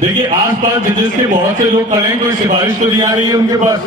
देखिए आसपास जजेस के बहुत से लोग खड़े हैं, कोई सिफारिश तो नहीं आ रही है उनके पास।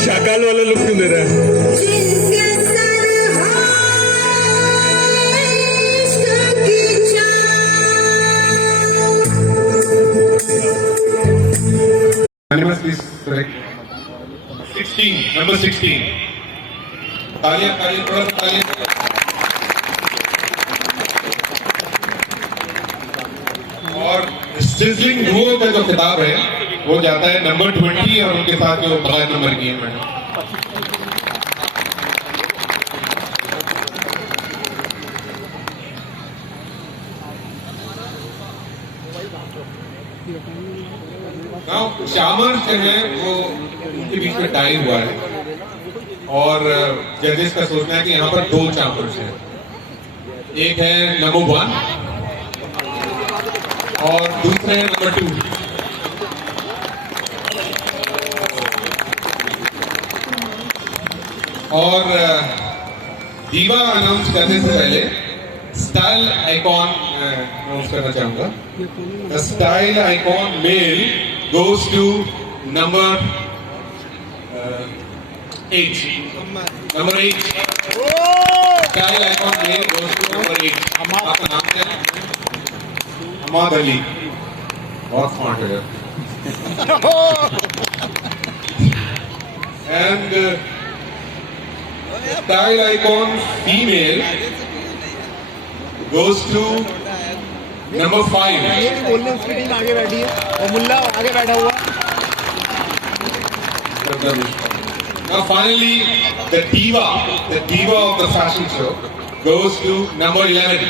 शाकाल वाला लुक क्यों दे रहा है? Number 16. तालियां तालियां थोड़ा तालियां। और सिजलिंग डुओ का जो खिताब है वो जाता है नंबर 20 और उनके साथ जो बड़ा नंबर की है मैडम। चामर जो है वो उनके बीच में टाई हुआ है और जजेस का सोचना है कि यहाँ पर 2 चामर्स हैं, एक है नंबर 1 और दूसरे है नंबर 2। और दीवा अनाउंस करने से पहले स्टाइल आइकॉन अनाउंस करना चाहूंगा। The style icon male goes to number 8. Number 8. Style icon male goes to number 8. आपका नाम क्या है? अहमद अली। बहुत स्मार्ट है। And style icon female goes to number 5. बोलने उसकी टीम आगे बैठी है और मुल्ला आगे बैठा हुआ। Now finally, the diva of the fashion show goes to number 11.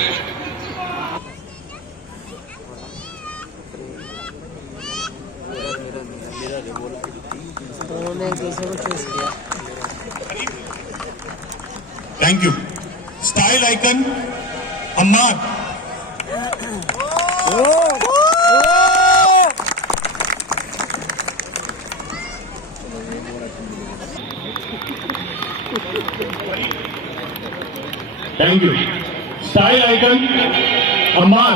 उन्होंने दूसरे को चूज किया। Thank you. Style icon Ammad. Thank you. Style icon, Ammar.